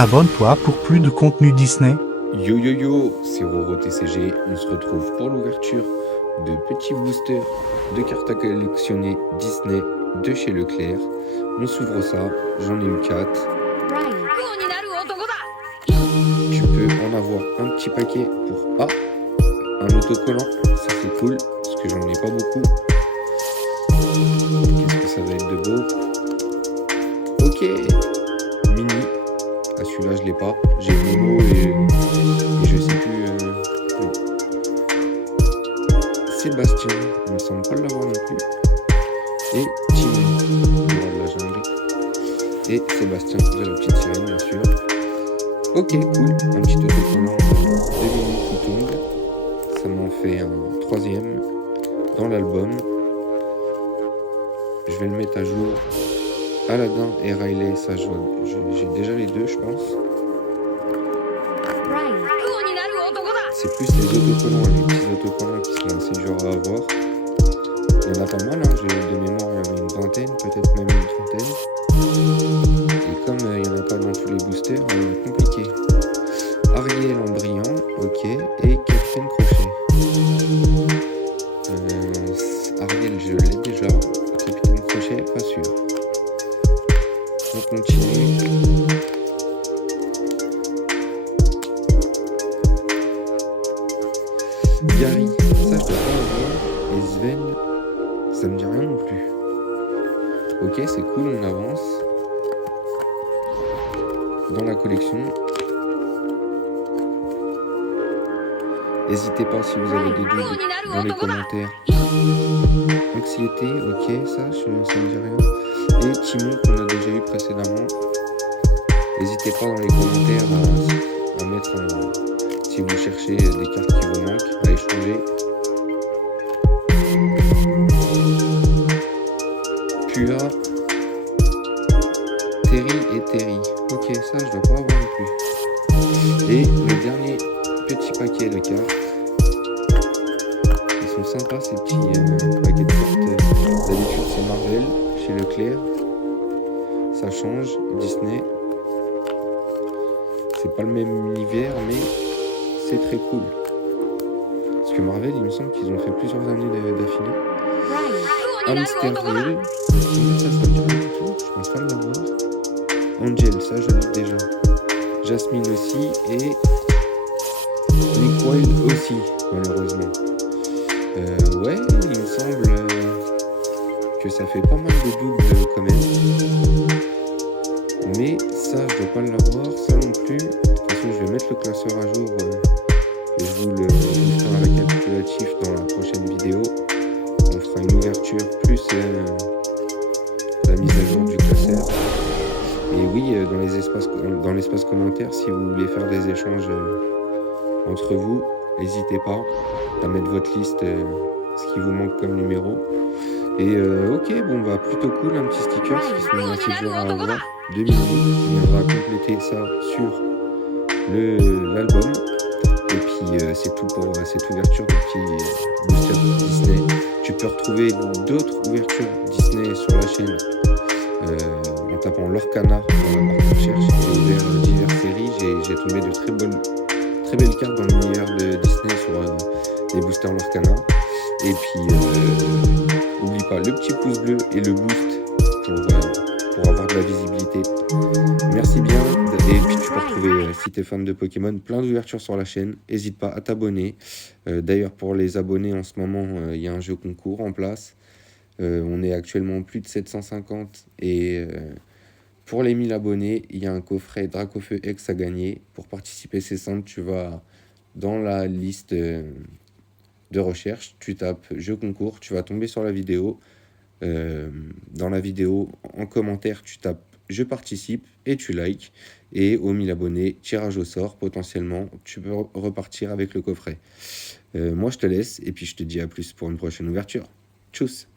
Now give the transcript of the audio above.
Abonne-toi pour plus de contenu Disney. Yo yo yo, c'est Roro TCG, on se retrouve pour l'ouverture de petits boosters de cartes à collectionner Disney de chez Leclerc. On s'ouvre ça, j'en ai eu 4. Tu peux en avoir un petit paquet pour un autocollant, ça c'est cool, parce que j'en ai pas beaucoup. Qu'est-ce que ça va être de beau? Ok, mini. Ah, celui-là je l'ai pas, j'ai Momo et je sais plus. Sébastien, il me semble pas l'avoir non plus. Et Timon, le roi de la jungle. Et Sébastien de la petite sirène, bien sûr. Ok, cool, un petit autocollant de mini qui tombe. Ça m'en fait un troisième dans l'album. Je vais le mettre à jour. Aladdin et Riley, ça j'ai déjà les deux, je pense. C'est plus les autocollants, les petits autocollants qui sont assez durs à avoir. Il y en a pas mal, hein. De mémoire, il y en a une vingtaine, peut-être même une trentaine. Et comme il n'y en a pas dans tous les boosters, compliqué. Ariel en brillant, ok, et Captain Crochet. Ariel, je l'ai déjà. Captain Crochet, pas sûr. On continue. Gary, ça je dois pas avoir. Et Sven, ça me dit rien non plus. Ok, c'est cool, on avance dans la collection. N'hésitez pas si vous avez des doutes dans les commentaires. Anxiété, ok, ça me dit rien. Et Timon qu'on a déjà eu précédemment. N'hésitez pas dans les commentaires à mettre si vous cherchez des cartes qui vous manquent, à échanger. Pua, Terry et Terry. Ok, ça je dois pas avoir non plus. Et le dernier petit paquet de cartes. Ils sont sympas ces petits paquets de cartes. D'habitude c'est Marvel chez Leclerc. Ça change, Disney. C'est pas le même univers, mais c'est très cool. Parce que Marvel, il me semble qu'ils ont fait plusieurs années d'affilée. Hamsterville, ça me dit rien du tout, je pense pas l'avoir. Angel, ça je l'ai déjà. Jasmine aussi, et Nick Wilde aussi, malheureusement. Ouais, il me semble que ça fait pas mal de doubles quand même. Mais ça, je dois pas l'avoir, ça non plus. De toute façon, je vais mettre le classeur à jour. Et je vous ferai un récapitulatif dans la prochaine vidéo. On fera une ouverture plus la mise à jour du classeur. Et oui, dans l'espace commentaire, si vous voulez faire des échanges entre vous, n'hésitez pas à mettre votre liste, ce qui vous manque comme numéro. Et ok, bon bah plutôt cool, un petit sticker qui sont assez durs à avoir. 2 minutes, qui viendra compléter ça sur l'album. Et puis c'est tout pour cette ouverture de petits boosters Disney. Tu peux retrouver d'autres ouvertures Disney sur la chaîne en tapant Lorcana dans la barre de recherche. J'ai ouvert diverses séries, j'ai tombé de très belles cartes dans l'univers de Disney sur les boosters Lorcana. Et puis n'oublie pas le petit pouce bleu et le boost pour avoir de la visibilité. Merci bien. Et puis tu peux retrouver, si tu es fan de Pokémon, plein d'ouvertures sur la chaîne. N'hésite pas à t'abonner. D'ailleurs, pour les abonnés, en ce moment, il y a un jeu concours en place. On est actuellement plus de 750. Et pour les 1000 abonnés, il y a un coffret Dracofeu X à gagner. Pour participer, c'est simple. Tu vas dans la liste de recherche, tu tapes jeu concours, tu vas tomber sur la vidéo. Dans la vidéo, en commentaire, tu tapes je participe et tu likes. Et aux 1000 abonnés, tirage au sort, potentiellement, tu peux repartir avec le coffret. Moi, je te laisse et puis je te dis à plus pour une prochaine ouverture. Tchuss!